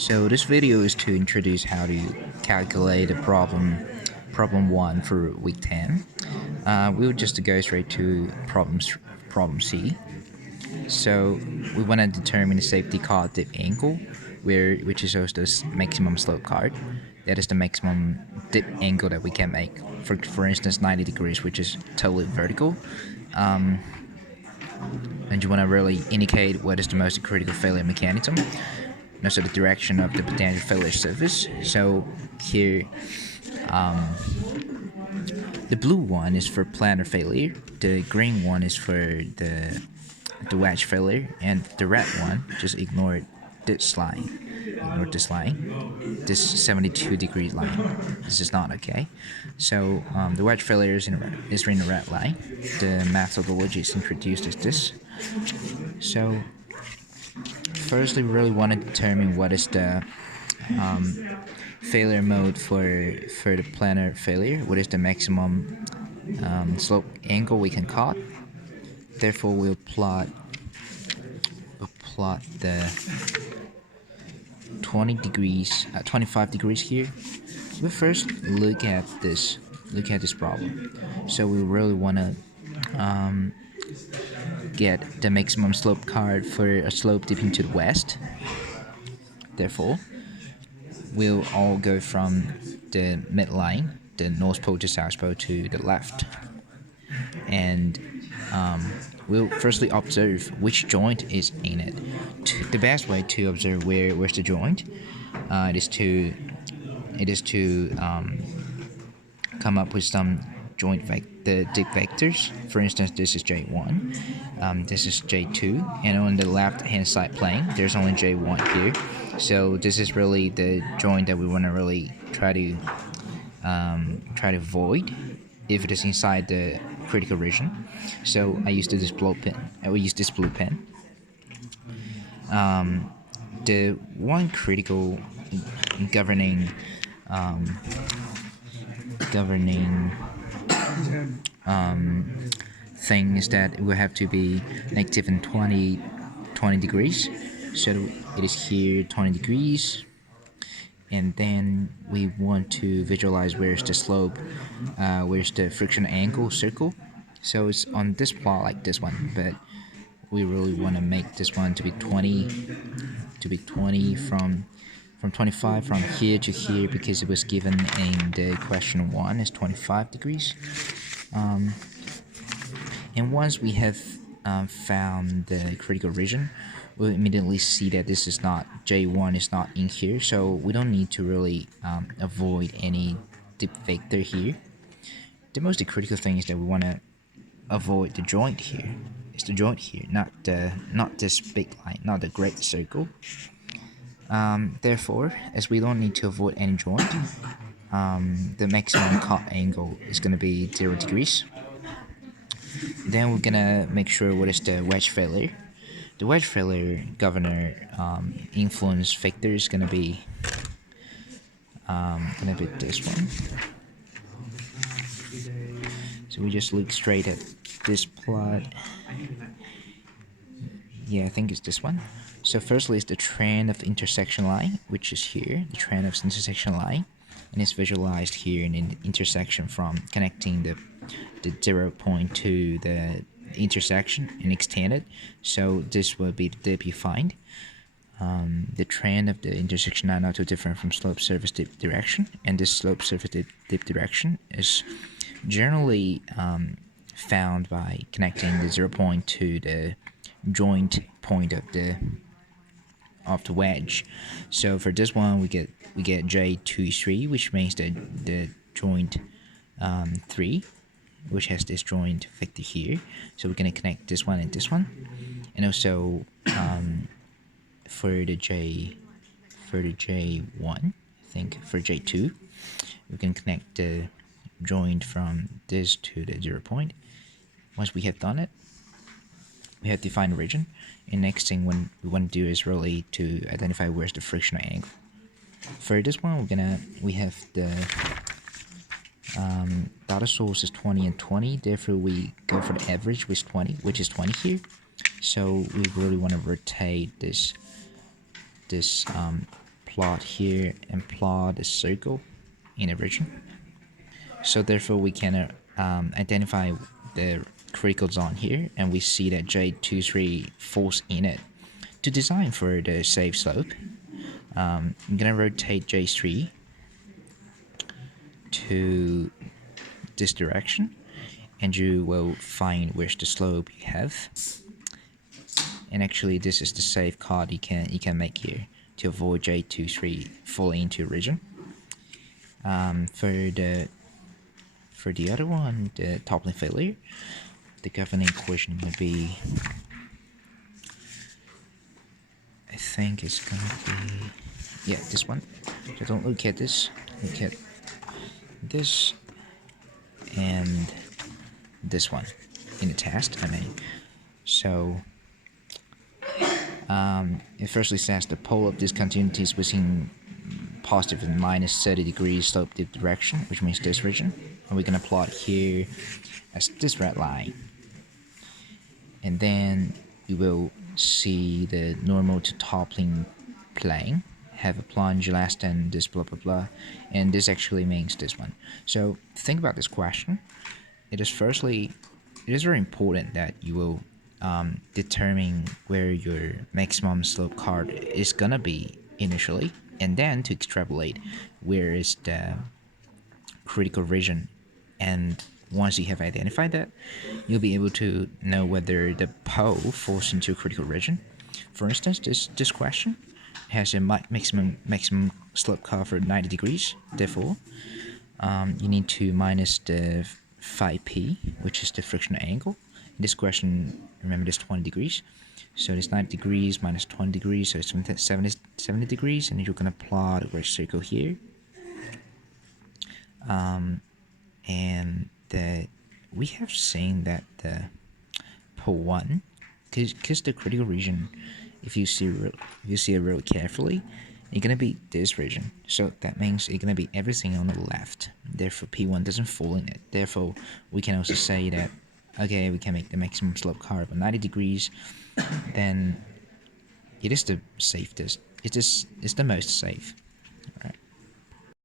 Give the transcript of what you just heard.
So this video is to introduce how to calculate a problem 1 for week 10. We'll just go straight to problem C. So we want to determine the safety card dip angle, which is also the maximum slope card. That is the maximum dip angle that we can make. For instance, 90 degrees, which is totally vertical. And you want to really indicate what is the most critical failure mechanism, and also the direction of the potential failure surface. So here, the blue one is for planar failure, the green one is for the wedge failure, and the red one, just ignore this line. Ignore this line, this 72 degree line. This is not okay. So the wedge failure is in the red line. The methodology is introduced as this. So firstly, we really want to determine what is the failure mode for the planar failure. What is the maximum slope angle we can cut? Therefore, we'll plot the 25 degrees here. We'll first look at this problem. So we really want to get the maximum slope card for a slope dipping to the west. Therefore, we'll all go from the midline, the north pole to south pole, to the left, and we'll firstly observe which joint is in it. The best way to observe where's the joint, it is to come up with some joint the dip vectors. For instance, this is J1, this is J2, and on the left hand side plane there's only J1 here. So this is really the joint that we want to really try to avoid if it is inside the critical region. So I used this blue pen. I will use this blue pen. The one critical governing thing is that it will have to be negative in 20 degrees. So it is here 20 degrees, and then we want to visualize where's the slope, where's the friction angle circle. So it's on this plot like this one, but we really want to make this one to be 20 from 25 from here to here, because it was given in the question 1 is 25 degrees. And once we have found the critical region, we'll immediately see that this is not, J1 is not in here, so we don't need to really avoid any dip vector here. The most critical thing is that we want to avoid the joint here. It's the joint here, not this big line, not the great circle. Therefore, as we don't need to avoid any joint, the maximum cut angle is going to be 0 degrees. Then we're gonna make sure what is the wedge failure. The wedge failure governor influence factor is gonna be this one. So we just look straight at this plot. Yeah, I think it's this one. So firstly is the trend of intersection line, which is here, the trend of intersection line, and it's visualized here in the intersection from connecting the 0 point to the intersection and extend it. So this will be the dip you find. The trend of the intersection are not too different from slope surface dip direction, and this slope surface dip direction is generally found by connecting the 0 point to the joint point of the wedge. So for this one we get J23, which means the joint 3, which has this joint vector here. So we're gonna connect this one and this one, and also for the J1, I think for J2, we can connect the joint from this to the 0 point. Once we have done it, we have defined the region, and next thing we want to do is really to identify where's the frictional angle. For this one, we have the data source is 20 and 20, therefore we go for the average with 20, which is 20 here. So we really want to rotate this plot here and plot a circle in a region. So therefore we can identify the critical zone here, and we see that J23 falls in it. To design for the safe slope, I'm gonna rotate J3 to this direction, and you will find where's the slope you have. And actually, this is the safe card you can make here to avoid J23 falling into a region. For the other one, the toppling failure, the governing equation would be, I think it's gonna be, yeah, this one. So don't look at this, look at this and this one in the test, I mean. So it firstly says the pole of discontinuities within positive and minus 30 degrees slope direction, which means this region. And we're gonna plot here as this red line. And then we will see the normal to toppling plane have a plunge less than this blah blah blah, and this actually means this one. So think about this question. It is very important that you will determine where your maximum slope card is gonna be initially, and then to extrapolate where is the critical region. And once you have identified that, you'll be able to know whether the pole falls into a critical region. For instance, this question has a maximum slope curve for 90 degrees. Therefore, you need to minus the phi p, which is the frictional angle. In this question, remember, this 20 degrees. So it's 90 degrees minus 20 degrees, so it's 70 degrees, and you're gonna plot a great circle here. And we have seen that the pole 1, because the critical region, if you see it really carefully, it's gonna be this region. So that means it's gonna be everything on the left. Therefore, P1 doesn't fall in it. Therefore, we can also say that, okay, we can make the maximum slope curve of 90 degrees. Then it is the safest. It's the most safe. All right.